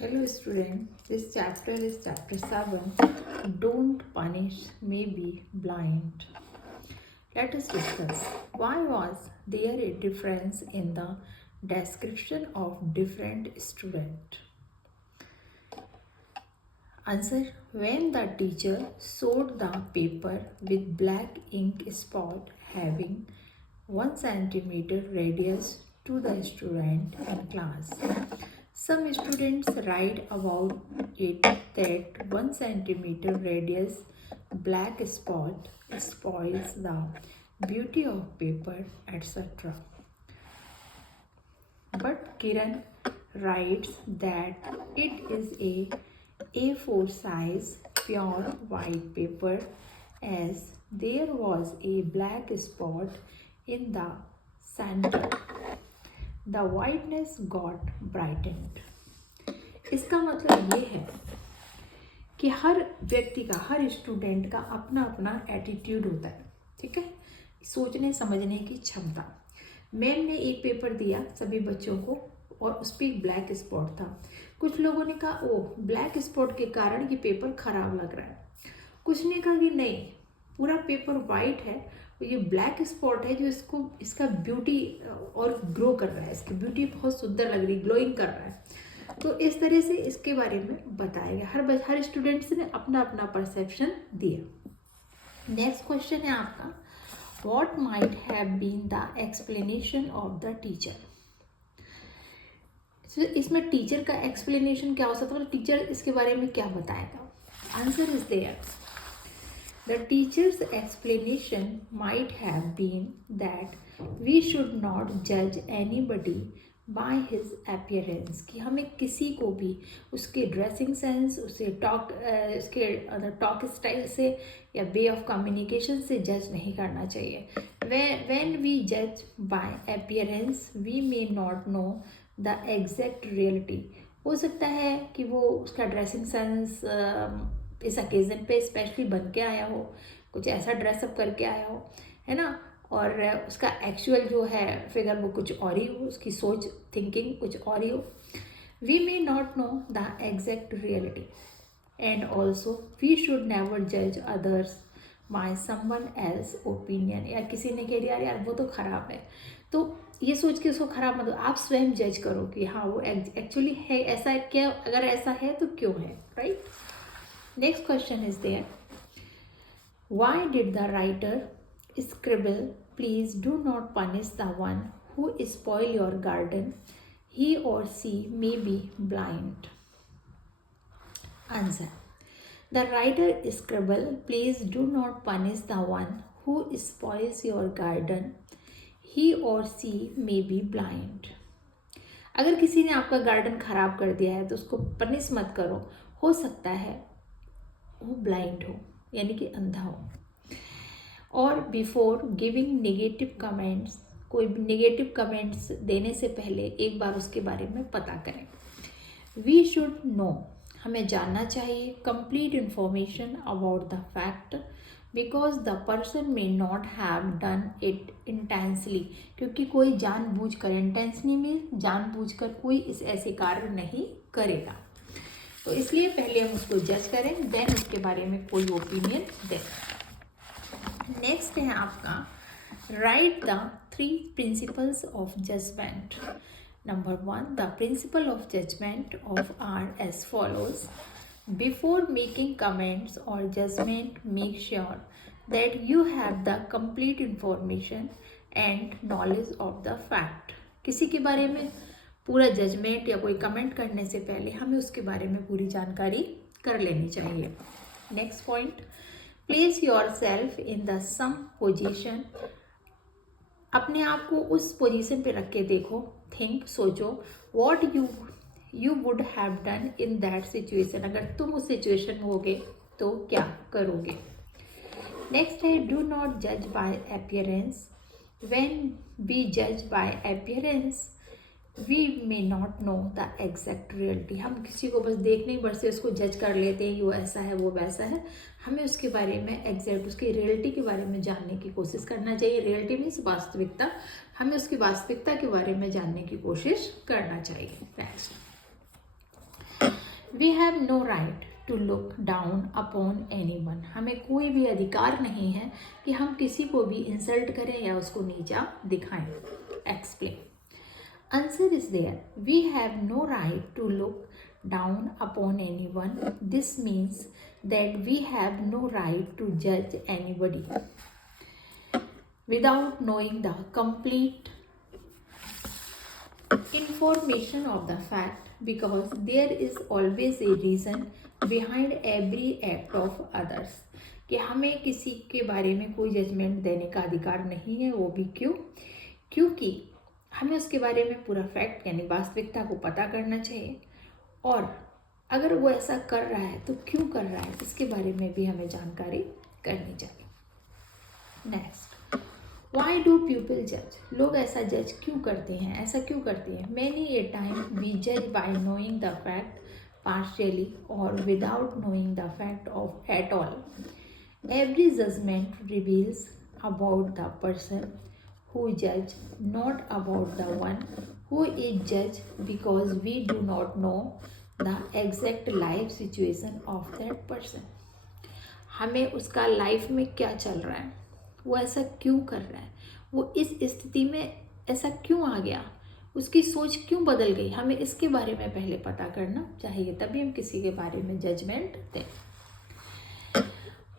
Hello student, this chapter is chapter 7. Don't punish, may be blind. Let us discuss why was there a difference in the description of different student. Answer: when the teacher showed the paper with black ink spot having 1 centimeter radius to the student in class. Some students write about it that 1 centimeter radius black spot spoils the beauty of paper, etc. But Kiran writes that it is a A4 size pure white paper as there was a black spot in the center. The whiteness got brightened. इसका मतलब ये है कि हर व्यक्ति का, हर student का अपना अपना एटीट्यूड होता है, ठीक है, सोचने समझने की क्षमता। मैम ने एक पेपर दिया सभी बच्चों को और उस पर एक ब्लैक स्पॉट था। कुछ लोगों ने कहा ओ ब्लैक स्पॉट के कारण ये पेपर खराब लग रहा है। कुछ ने कहा कि नहीं, पूरा पेपर वाइट है, ये ब्लैक स्पॉट है जो इसका ब्यूटी और ग्रो कर रहा है, इसकी ब्यूटी बहुत सुंदर लग रही, ग्लोइंग कर रहा है। तो इस तरह से इसके बारे में बताया गया। हर स्टूडेंट्स ने अपना अपना परसेप्शन दिया। नेक्स्ट क्वेश्चन है आपका, what might have been the explanation of the teacher. इसमें टीचर का एक्सप्लेनेशन क्या हो सकता है, मतलब टीचर इसके बारे में क्या बताएगा। Answer is there, the teacher's explanation might have been that we should not judge anybody by his appearance, कि हमें किसी को भी उसके ड्रेसिंग सेंस, उसके टॉक स्टाइल से या वे ऑफ कम्युनिकेशन से जज नहीं करना चाहिए। when we judge by appearance we may not know the exact reality। हो सकता है कि वो उसका ड्रेसिंग सेंस इस ओकेज़न पे स्पेशली बन के आया हो, कुछ ऐसा ड्रेसअप करके आया हो, है ना, और उसका एक्चुअल जो है फिगर वो कुछ और ही हो, उसकी सोच थिंकिंग कुछ और ही हो। We may not know the exact reality and also we should never जज others by someone else opinion. या किसी ने कह दिया यार वो तो ख़राब है, तो ये सोच के उसको ख़राब मत, आप स्वयं जज करो कि हाँ वो एक्चुअली है ऐसा है क्या, अगर ऐसा है तो क्यों है, right. Next question is there. Why did the writer scribble, please do not punish the one who spoil your garden, he or she may be blind? Answer. The writer scribble, please do not punish the one who spoils your garden, he or she may be blind. अगर किसी ने आपका garden खराब कर दिया है तो उसको पनिश मत करो, हो सकता है वो ब्लाइंड हो, यानी कि अंधा हो। और बिफोर गिविंग नेगेटिव कमेंट्स, कोई नेगेटिव कमेंट्स देने से पहले एक बार उसके बारे में पता करें। वी शुड नो, हमें जानना चाहिए complete information about the fact because the person may not have done it intensely, क्योंकि कोई जानबूझकर, इंटेंसली में जानबूझकर कोई इस ऐसे कार्य नहीं करेगा। तो इसलिए पहले हम उसको जज करें, देन उसके बारे में कोई ओपिनियन दें। नेक्स्ट है आपका, write the 3 principles of judgment. Number 1, the principle of judgment of are as follows. Before making comments और judgment make sure that you have the complete information and knowledge of the fact. किसी के बारे में पूरा judgement या कोई comment करने से पहले हमें उसके बारे में पूरी जानकारी कर लेनी चाहिए। Next point, place yourself in the same position. अपने आप को उस पोजीशन पे रख के देखो, थिंक, सोचो, what you would have done in that situation. अगर तुम उस सिचुएशन में होगे तो क्या करोगे। नेक्स्ट है, डू नॉट जज बाय अपीयरेंस। व्हेन वी जज bye appearance we may not know the exact reality. हम किसी को बस देखने भर से उसको जज कर लेते हैं कि वो ऐसा है वो वैसा है। हमें उसके बारे में एग्जैक्ट, उसकी रियलिटी के बारे में जानने की कोशिश करना चाहिए। रियलिटी मीन्स वास्तविकता, हमें उसकी वास्तविकता के बारे में जानने की कोशिश करना चाहिए। Next, we have no right to look down upon anyone. हमें कोई भी अधिकार नहीं है कि हम किसी को भी इंसल्ट करें या उसको नीचा दिखाएं। Explain. Answer is there, we have no right to look down upon anyone. This means that we have no right to judge anybody without knowing the complete information of the fact, because there is always a reason behind every act of others. कि हमें किसी के बारे में कोई judgement देने का अधिकार नहीं है। वो भी क्यों? क्योंकि हमें उसके बारे में पूरा फैक्ट यानी वास्तविकता को पता करना चाहिए, और अगर वो ऐसा कर रहा है तो क्यों कर रहा है इसके बारे में भी हमें जानकारी करनी चाहिए। नेक्स्ट, वाई डू पीपल जज? लोग ऐसा जज क्यों करते हैं, ऐसा क्यों करते हैं? मैनी ए टाइम वी जज by knowing the fact partially और without knowing the fact of at all. Every judgment reveals about the person who judge, not about the one who is judged, because we do not know the exact life situation of that person. हमें उसका life में क्या चल रहा है, वो ऐसा क्यों कर रहा है, वो इस स्थिति में ऐसा क्यों आ गया, उसकी सोच क्यों बदल गई, हमें इसके बारे में पहले पता करना चाहिए, तभी हम किसी के बारे में जजमेंट दें।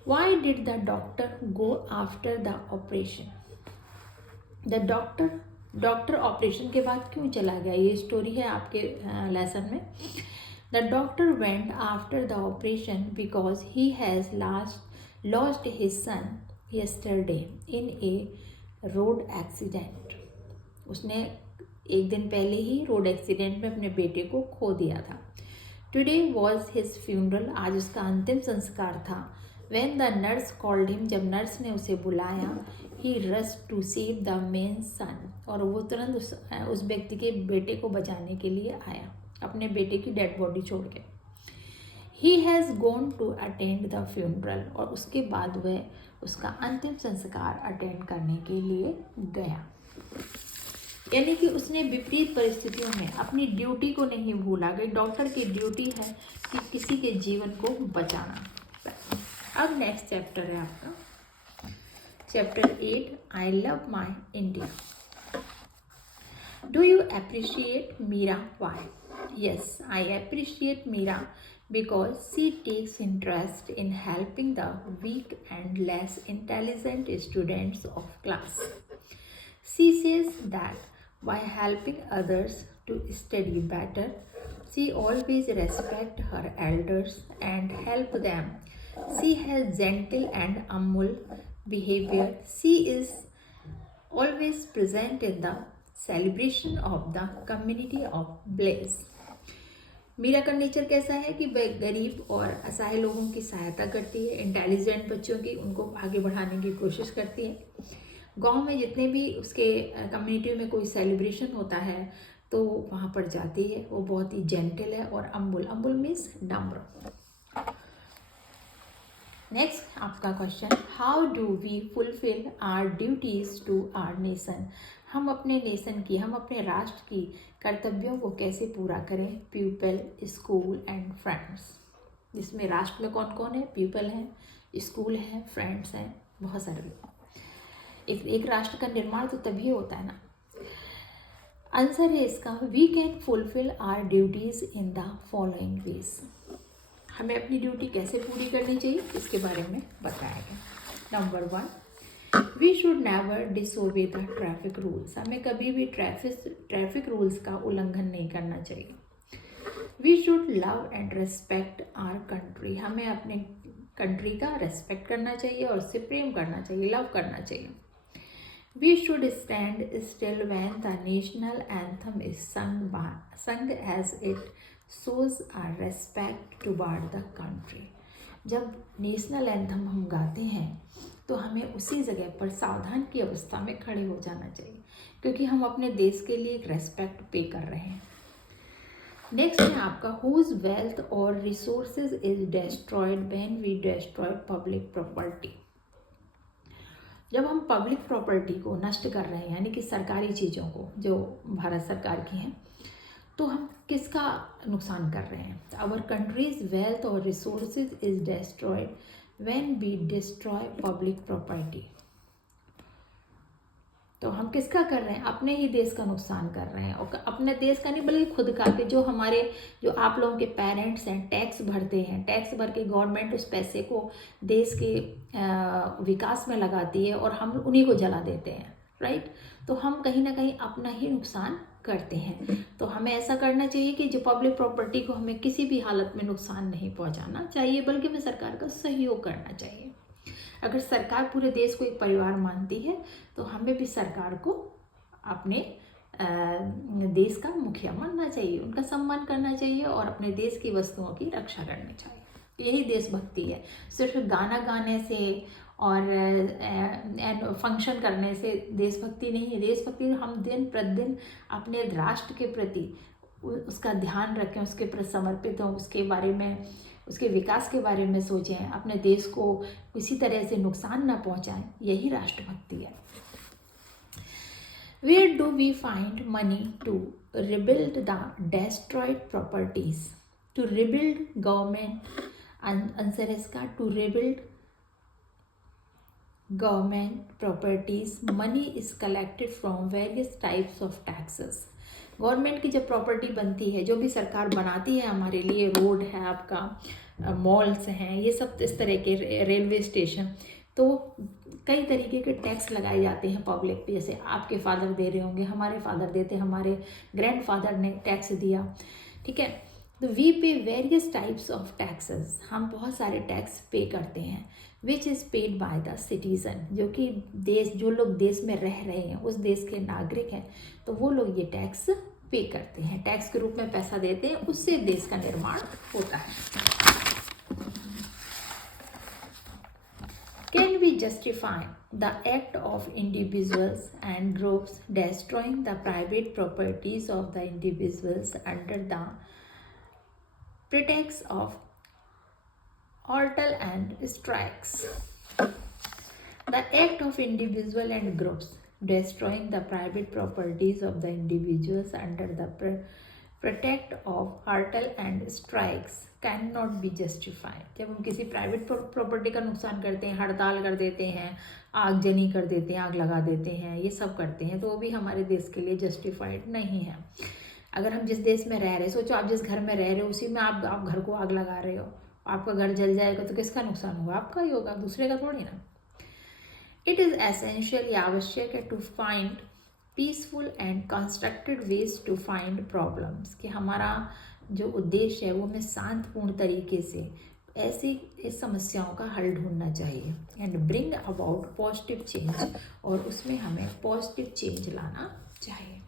Why did the doctor go after the operation? Doctor operation के बाद क्यों चला गया, ये स्टोरी है आपके लेसन में। The doctor went after the operation because he has lost his son yesterday in A road accident. उसने एक दिन पहले ही रोड एक्सीडेंट में अपने बेटे को खो दिया था। टुडे वॉज हिज फ्यूनरल, आज उसका अंतिम संस्कार था। When the nurse called him, जब नर्स ने उसे बुलाया, he rushed to save the man's son, और वो तुरंत उस व्यक्ति के बेटे को बचाने के लिए आया, अपने बेटे की डेड बॉडी छोड़ के। He has gone to attend the funeral, और उसके बाद वह उसका अंतिम संस्कार अटेंड करने के लिए गया। यानी कि उसने विपरीत परिस्थितियों में अपनी ड्यूटी को नहीं भूला। गई डॉक्टर की ड्यूटी है कि किसी के जीवन को बचाना। अब नेक्स्ट चैप्टर है आपका chapter 8, I love my India. Do you appreciate Meera? Why? Yes, I appreciate Meera because she takes interest in helping the weak and less intelligent students of class. She says that by helping others to study better, she always respect her elders and help them. She has gentle and humble behavior. She is always present in the celebration of the community of bliss. Meera का nature कैसा है कि वह गरीब और असहाय लोगों की सहायता करती है, इंटेलिजेंट बच्चों की उनको आगे बढ़ाने की कोशिश करती है। गांव में जितने भी उसके कम्युनिटी में कोई सेलिब्रेशन होता है तो वहाँ पर जाती है। वो बहुत ही जेंटल है और अम्बुल मीन्स नम्र। नेक्स्ट आपका question, how do we fulfil our duties to our nation? हम अपने नेशन की, हम अपने राष्ट्र की कर्तव्यों को कैसे पूरा करें? People, school and friends. जिसमें राष्ट्र में कौन कौन है? पीपल हैं, स्कूल हैं, फ्रेंड्स हैं, बहुत सारे लोग। एक राष्ट्र का निर्माण तो तभी होता है ना। आंसर है इसका, we can fulfil our duties in the following ways. हमें अपनी ड्यूटी कैसे पूरी करनी चाहिए इसके बारे में बताया गया। Number 1, we should never disobey the traffic rules. हमें कभी भी ट्रैफिक रूल्स का उल्लंघन नहीं करना चाहिए। We should love and respect our country. हमें अपने कंट्री का रेस्पेक्ट करना चाहिए और उससे प्रेम करना चाहिए, लव करना चाहिए। We should stand still when the national anthem is sung as it shows our respect toward the country. जब नेशनल एंथम हम गाते हैं तो हमें उसी जगह पर सावधान की अवस्था में खड़े हो जाना चाहिए, क्योंकि हम अपने देश के लिए एक रेस्पेक्ट पे कर रहे हैं। नेक्स्ट है आपका, whose wealth or resources is destroyed when we destroy public property। जब हम पब्लिक प्रॉपर्टी को नष्ट कर रहे हैं, यानी कि सरकारी चीज़ों को जो भारत सरकार की हैं, तो हम किसका नुकसान कर रहे हैं? आवर कंट्रीज वेल्थ और resources is destroyed when we destroy public property. तो हम किसका कर रहे हैं? अपने ही देश का नुकसान कर रहे हैं, और अपने देश का नहीं बल्कि खुद का, कि जो आप लोगों के पेरेंट्स हैं टैक्स भरते हैं, टैक्स भर के गवर्नमेंट उस पैसे को देश के विकास में लगाती है और हम उन्हीं को जला देते हैं, राइट। तो हम कहीं ना कहीं अपना ही नुकसान करते हैं। तो हमें ऐसा करना चाहिए कि जो पब्लिक प्रॉपर्टी को हमें किसी भी हालत में नुकसान नहीं पहुंचाना चाहिए, बल्कि हमें सरकार का सहयोग करना चाहिए। अगर सरकार पूरे देश को एक परिवार मानती है तो हमें भी सरकार को अपने देश का मुखिया मानना चाहिए, उनका सम्मान करना चाहिए और अपने देश की वस्तुओं की रक्षा करनी चाहिए। यही देशभक्ति है। सिर्फ गाना गाने से और फंक्शन करने से देशभक्ति नहीं है। देशभक्ति हम दिन प्रतिदिन अपने राष्ट्र के प्रति उसका ध्यान रखें, उसके प्रति समर्पित हों, उसके बारे में, उसके विकास के बारे में सोचें, अपने देश को किसी तरह से नुकसान ना पहुंचाएं। यही राष्ट्रभक्ति है। Where do we find money to rebuild the destroyed properties? To rebuild government, answer इसका to rebuild government properties, money is collected from various types of taxes. Government की जब प्रॉपर्टी बनती है, जो भी सरकार बनाती है हमारे लिए, रोड है आपका, मॉल्स हैं, ये सब इस तरह के, रेलवे स्टेशन, तो कई तरीके के टैक्स लगाए जाते हैं पब्लिक पे। जैसे आपके फादर दे रहे होंगे, हमारे फादर देते, हमारे ग्रैंडफादर ने टैक्स दिया, ठीक है। तो वी पे वेरियस टाइप्स ऑफ टैक्सेस, हम बहुत सारे टैक्स पे करते हैं। Which is paid by the citizen, जो कि जो लोग देश में रह रहे हैं, उस देश के नागरिक हैं, तो वो लोग ये टैक्स पे करते हैं, टैक्स के रूप में पैसा देते हैं, उससे देश का निर्माण होता है। Can we justify the act of individuals and groups destroying the private properties of the individuals under the pretext of hurtle and strikes? The act of individual and groups destroying the private properties of the individuals under the pretext of hurtle and strikes cannot be justified. जब हम किसी private property का नुकसान करते हैं, हड़ताल कर देते हैं, आगजनी कर देते हैं, आग लगा देते हैं, ये सब करते हैं, तो वो भी हमारे देश के लिए जस्टिफाइड नहीं है। अगर हम जिस देश में रह रहे हैं, सोचो आप जिस घर में रह रहे हो उसी में आप घर को आग लगा रहे हो, आपका घर जल जाएगा तो किसका नुकसान होगा? आपका ही होगा, दूसरे का थोड़ी ना। इट इज़ एसेंशियल, आवश्यक है, to find peaceful and constructed ways to find problems, कि हमारा जो उद्देश्य है वो हमें शांतपूर्ण तरीके से ऐसी समस्याओं का हल ढूंढना चाहिए। And bring about positive change, और उसमें हमें पॉजिटिव चेंज लाना चाहिए।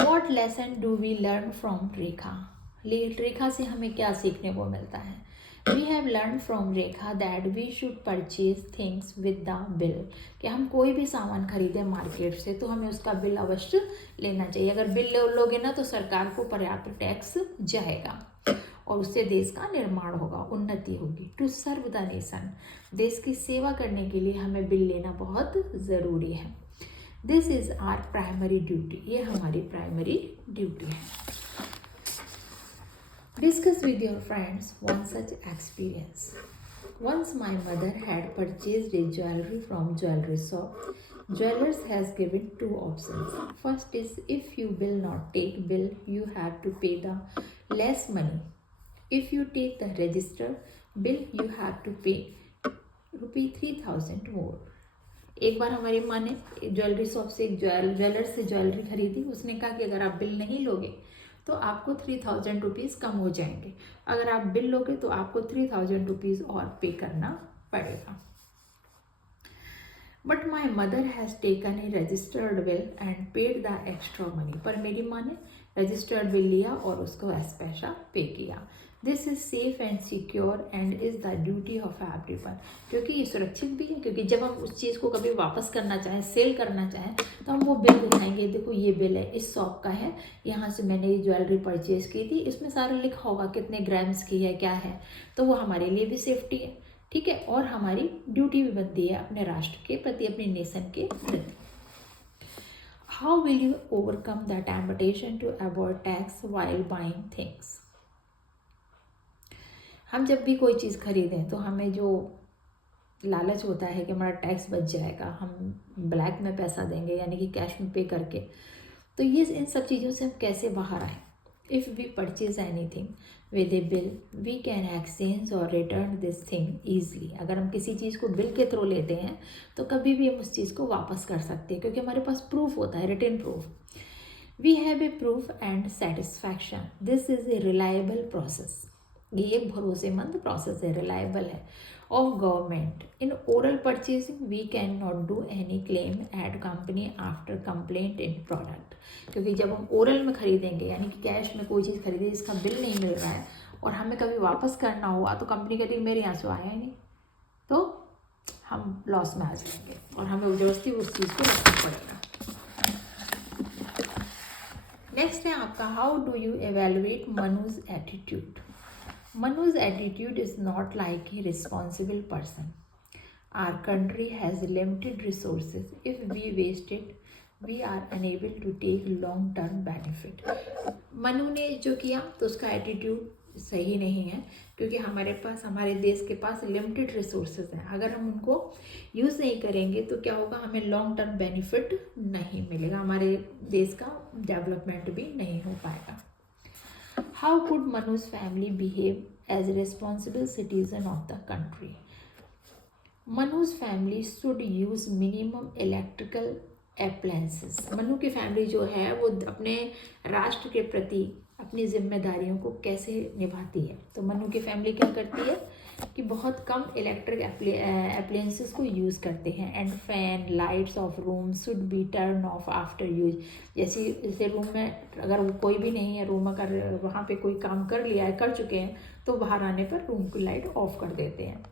What lesson do we learn from रेखा? रेखा से हमें क्या सीखने को मिलता है? We have learned from Rekha that we should purchase things with the bill, कि हम कोई भी सामान खरीदें मार्केट से तो हमें उसका बिल अवश्य लेना चाहिए। अगर बिल लोगे ना तो सरकार को पर्याप्त टैक्स जाएगा और उससे देश का निर्माण होगा, उन्नति होगी। टू सर्व द नेशन, देश की सेवा करने के लिए हमें बिल लेना बहुत ज़रूरी है। This is our primary duty, ये हमारी प्राइमरी ड्यूटी है। Discuss with your friends one such experience. Once my mother had purchased a jewelry from jewelry shop. Jewelers has given two options. First is if you will not take bill, you have to pay the less money. If you take the register bill, you have to pay ₹3,000 more. एक बार हमारी माँ ने jewellery shop से jeweller से jewellery खरीदी। उसने कहा कि अगर आप बिल नहीं लोगे तो आपको ₹3,000 कम हो जाएंगे, अगर आप बिल लोगे तो आपको ₹3,000 और पे करना पड़ेगा। But my mother has taken a registered bill and paid the extra money, पर मेरी माँ ने रजिस्टर्ड बिल लिया और उसको पैसा पे किया। This is safe and secure and is the duty of everyone, क्योंकि ये सुरक्षित भी है, क्योंकि जब हम उस चीज़ को कभी वापस करना चाहें, सेल करना चाहें, तो हम वो बिल दिखाएंगे, देखो ये बिल है, इस शॉप का है, यहाँ से मैंने ये ज्वेलरी परचेज की थी, इसमें सारा लिखा होगा कितने ग्राम्स की है, क्या है, तो वो हमारे लिए भी सेफ्टी है, ठीक है, और हमारी ड्यूटी भी बनती है अपने राष्ट्र के प्रति, अपने नेशन के प्रति। How will you overcome the temptation to avoid tax while buying things? हम जब भी कोई चीज़ खरीदें तो हमें जो लालच होता है कि हमारा टैक्स बच जाएगा, हम ब्लैक में पैसा देंगे यानी कि कैश में पे करके, तो ये इन सब चीज़ों से हम कैसे बाहर आएँ? If we purchase anything with a bill we can exchange और रिटर्न दिस थिंग ईजली। अगर हम किसी चीज़ को बिल के थ्रू लेते हैं तो कभी भी हम उस चीज़ को वापस कर सकते हैं, क्योंकि हमारे पास प्रूफ होता है, return proof. We have a proof and satisfaction, this is a reliable process. ये एक भरोसेमंद प्रोसेस है, रिलायबल है, of government. In oral purchasing we can not do any claim at company after complaint in product. क्योंकि जब हम oral में खरीदेंगे यानी कि कैश में कोई चीज़ खरीदे जिसका बिल नहीं मिल रहा है और हमें कभी वापस करना हुआ तो कंपनी का डील मेरे यहाँ से आया ही नहीं, तो हम लॉस में आ जाएंगे और हमें ज़बरदस्ती उस चीज़ को रखना पड़ेगा। नेक्स्ट है आपका, how do you evaluate Manuj attitude? Manu's attitude is not like a responsible person. Our country has limited resources. If we waste it, we are unable to take long-term benefit. Manu ने जो किया तो उसका attitude सही नहीं है, क्योंकि हमारे देश के पास लिमिटेड रिसोर्सेज हैं। अगर हम उनको यूज़ नहीं करेंगे तो क्या होगा, हमें लॉन्ग टर्म बेनिफिट नहीं मिलेगा, हमारे देश का डेवलपमेंट भी नहीं हो पाएगा। How could Manu's family behave as a responsible citizen of the country? Manu's family should use minimum electrical appliances. Manu की फैमिली जो है वो अपने राष्ट्र के प्रति अपनी जिम्मेदारियों को कैसे निभाती है? तो मनु की फैमिली क्या करती है कि बहुत कम इलेक्ट्रिक अप्लायंसेस को यूज़ करते हैं। And fan lights off room should be turn off after use. जैसे रूम में अगर कोई भी नहीं है, रूम अगर वहाँ पे कोई काम कर लिया है, कर चुके हैं, तो बाहर आने पर रूम की लाइट ऑफ कर देते हैं।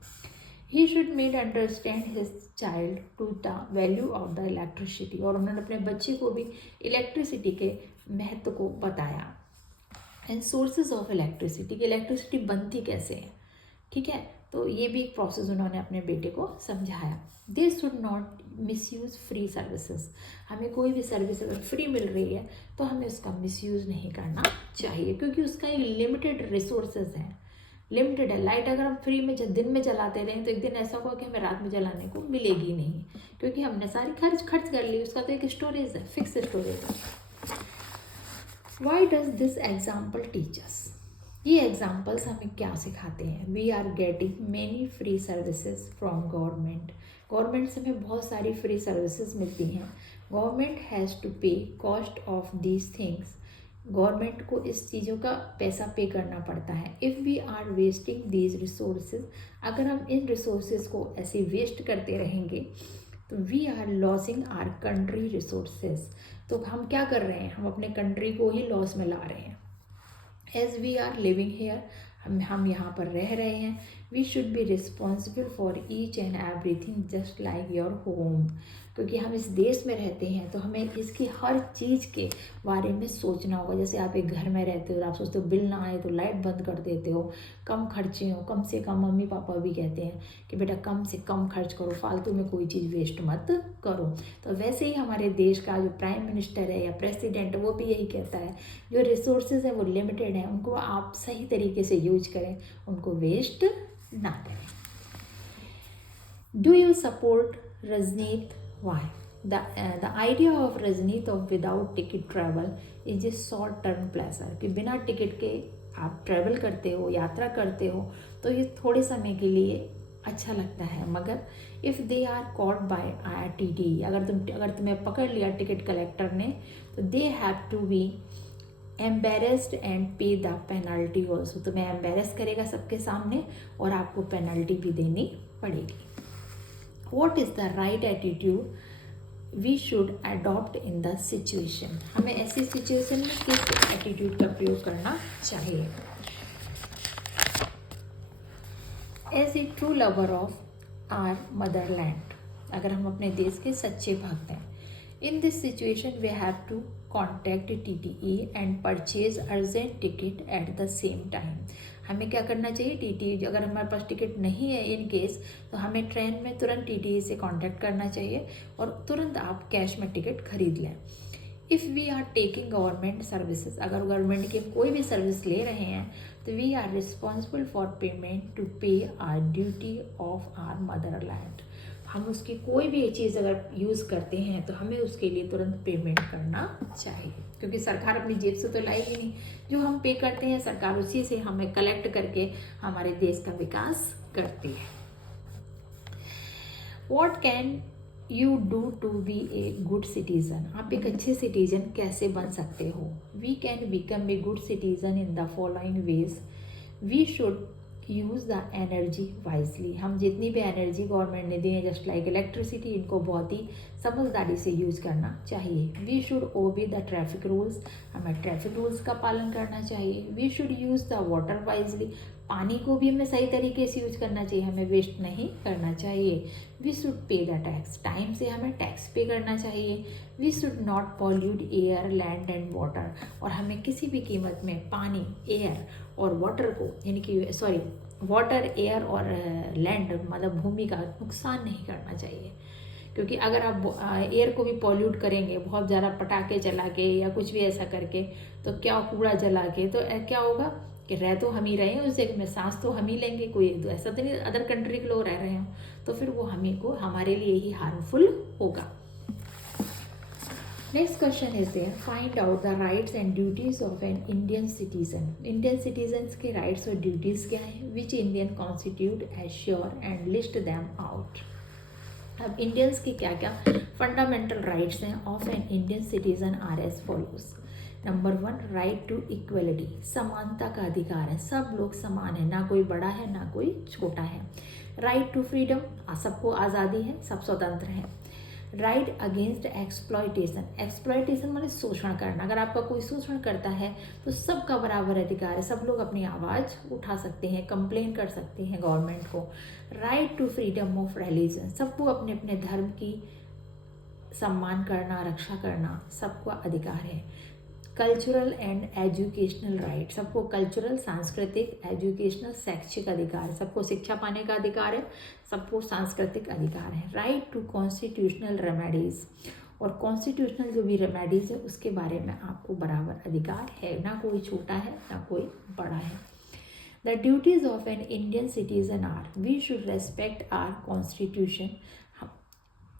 He should made understand his child to the value of the electricity. और उन्होंने अपने बच्चे को भी इलेक्ट्रिसिटी के महत्व को बताया। एंड सोर्सेज ऑफ इलेक्ट्रिसिटी, कि इलेक्ट्रिसिटी बनती कैसे है, ठीक है, तो ये भी एक प्रोसेस उन्होंने अपने बेटे को समझाया। They should not misuse free services. हमें कोई भी सर्विस अगर फ्री मिल रही है तो हमें उसका मिसयूज़ नहीं करना चाहिए, क्योंकि उसका एक लिमिटेड रिसोर्सेज है, लिमिटेड है। लाइट अगर हम फ्री में दिन में जलाते रहें तो एक दिन ऐसा होगा कि हमें रात में जलाने को मिलेगी नहीं, क्योंकि हमने सारी खर्च कर ली। उसका तो एक स्टोरेज है, फिक्स स्टोरेज है। Why does this example teach us? ये एग्जाम्पल्स हमें क्या सिखाते हैं? We are getting many free services from government. Government से हमें बहुत सारी फ्री सर्विसेज मिलती हैं। Government has to pay cost of these things. Government को इस चीज़ों का पैसा पे करना पड़ता है। If we are wasting these resources, अगर हम इन रिसोर्सेज को ऐसे वेस्ट करते रहेंगे तो we are losing our country resources. तो हम क्या कर रहे हैं, हम अपने कंट्री को ही लॉस में ला रहे हैं। As we are living here, हम यहाँ पर रह रहे हैं। We should be responsible for each and everything just like your home. क्योंकि हम इस देश में रहते हैं तो हमें इसकी हर चीज़ के बारे में सोचना होगा। जैसे आप एक घर में रहते हो, आप सोचते हो बिल ना आए तो लाइट बंद कर देते हो, कम खर्चे हो, कम से कम। मम्मी पापा भी कहते हैं कि बेटा कम से कम खर्च करो, फालतू में कोई चीज़ वेस्ट मत करो। तो वैसे ही हमारे देश का जो प्राइम मिनिस्टर है या प्रेसिडेंट है वो भी यही कहता है, जो रिसोर्सेज है वो लिमिटेड है, उनको आप सही तरीके से यूज करें, उनको वेस्ट ना करें। डू यू सपोर्ट रजनीत? Why? The idea of Rajneet of without ticket travel is a short term pleasure, कि बिना टिकट के आप ट्रैवल करते हो, यात्रा करते हो, तो ये थोड़े समय के लिए अच्छा लगता है। मगर if they are caught by IRTT, अगर तुम्हें पकड़ लिया टिकट कलेक्टर ने, तो they have to be embarrassed and pay the penalty also. तुम्हें एम्बेरस करेगा सबके सामने और आपको पेनल्टी भी देनी पड़ेगी। What is the right attitude we should adopt in the situation? हमें ऐसी सिचुएशन में किस एटीट्यूड का प्रयोग करना चाहिए? As a true lover of our motherland, अगर हम अपने देश के सच्चे भक्त हैं, in this situation we have to contact TTE and purchase urgent ticket at the same time. हमें क्या करना चाहिए? TTE, अगर हमारे पास टिकट नहीं है इन केस, तो हमें ट्रेन में तुरंत TTE से कांटेक्ट करना चाहिए और तुरंत आप कैश में टिकट खरीद लें। If we are taking government services, अगर गवर्नमेंट की कोई भी सर्विस ले रहे हैं तो we are responsible for payment to pay our duty of our motherland. हम उसकी कोई भी चीज़ अगर यूज़ करते हैं तो हमें उसके लिए तुरंत पेमेंट करना चाहिए, क्योंकि सरकार अपनी जेब से तो लाएगी नहीं। जो हम पे करते हैं सरकार उसी से हमें कलेक्ट करके हमारे देश का विकास करती है। What can you do to be a good citizen, आप एक अच्छे सिटीजन कैसे बन सकते हो। We can become a good citizen in the following ways. We should use the energy wisely, हम जितनी भी एनर्जी गवर्नमेंट ने दी है जस्ट लाइक इलेक्ट्रिसिटी, इनको बहुत ही समझदारी से यूज़ करना चाहिए। We should obey the traffic rules, हमें ट्रैफिक रूल्स का पालन करना चाहिए। We should use the water wisely, पानी को भी हमें सही तरीके से यूज करना चाहिए, हमें वेस्ट नहीं करना चाहिए। We should pay the tax, time से हमें टैक्स पे करना चाहिए। We should not pollute air land and water, और हमें किसी भी कीमत में पानी, एयर और वाटर को, यानी कि सॉरी वाटर, एयर और लैंड मतलब भूमि का नुकसान नहीं करना चाहिए। क्योंकि अगर आप एयर को भी पॉल्यूट करेंगे बहुत ज़्यादा पटाखे जला के या कुछ भी ऐसा करके, तो क्या कूड़ा जला के, तो क्या होगा कि रह तो हम ही रहे हैं उस जगह में, सांस तो हम ही लेंगे, कोई ऐसा तो नहीं अदर कंट्री के लोग रह रहे हों, तो फिर वो हमें को हमारे लिए ही हार्मफुल होगा। Next question is there, find out the rights and duties of an Indian citizen. Indian citizens के राइट्स और ड्यूटीज़ क्या हैं, which Indian constitute assure and list them out. अब इंडियंस की क्या क्या फंडामेंटल राइट्स हैं of an Indian citizen are as follows. Number 1, right to equality, समानता का अधिकार है, सब लोग समान है, ना कोई बड़ा है ना कोई छोटा है। राइट टू फ्रीडम, सबको आज़ादी है, सब स्वतंत्र हैं। राइट अगेंस्ट एक्सप्लॉयटेशन, एक्सप्लॉयटेशन माने शोषण करना, अगर आपका कोई शोषण करता है तो सबका बराबर अधिकार है, सब लोग अपनी आवाज़ उठा सकते हैं, कंप्लेन कर सकते हैं गवर्नमेंट को। Right to freedom of religion, सबको अपने अपने धर्म की सम्मान करना, रक्षा करना, सबको अधिकार है। कल्चरल एंड एजुकेशनल राइट, सबको कल्चरल, सांस्कृतिक, एजुकेशनल, शैक्षिक अधिकार, सबको शिक्षा पाने का अधिकार है, सबको सांस्कृतिक अधिकार है। राइट टू कॉन्स्टिट्यूशनल रेमेडीज, और कॉन्स्टिट्यूशनल जो भी रेमेडीज है उसके बारे में आपको बराबर अधिकार है, ना कोई छोटा है ना कोई बड़ा है। The duties of an Indian citizen are, we should respect our constitution,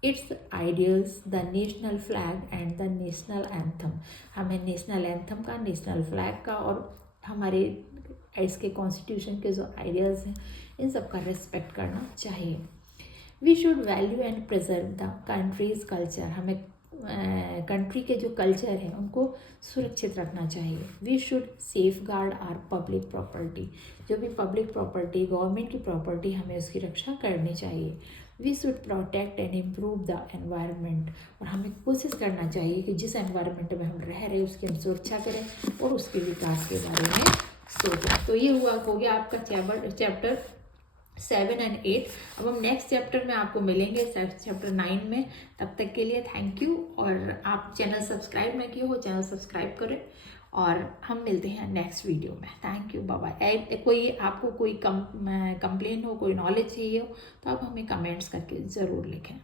its ideals, the national flag and the national anthem, हमें नेशनल एंथम का, नेशनल फ्लैग का और हमारे इसके कॉन्स्टिट्यूशन के जो आइडियल्स हैं इन सब का रिस्पेक्ट करना चाहिए। We should value and preserve the country's culture, हमें कंट्री के जो कल्चर हैं उनको सुरक्षित रखना चाहिए। We should safeguard our public property, जो भी पब्लिक प्रॉपर्टी, गवर्नमेंट की प्रॉपर्टी, हमें उसकी रक्षा करनी चाहिए। We should protect and improve the environment, और हमें कोशिश करना चाहिए कि जिस एनवायरनमेंट में हम रह रहे हैं उसकी हम सुरक्षा करें और उसके विकास के बारे में सोचें। तो ये हो गया आपका चैप्टर 7 और 8। अब हम नेक्स्ट चैप्टर में आपको मिलेंगे चैप्टर 9 में। तब तक के लिए थैंक यू, और आप चैनल सब्सक्राइब ना किए हो चैनल सब्सक्राइब करें, और हम मिलते हैं नेक्स्ट वीडियो में। Thank you, bye bye. कोई आपको कोई कंप्लेन हो, कोई नॉलेज चाहिए हो तो आप हमें कमेंट्स करके ज़रूर लिखें।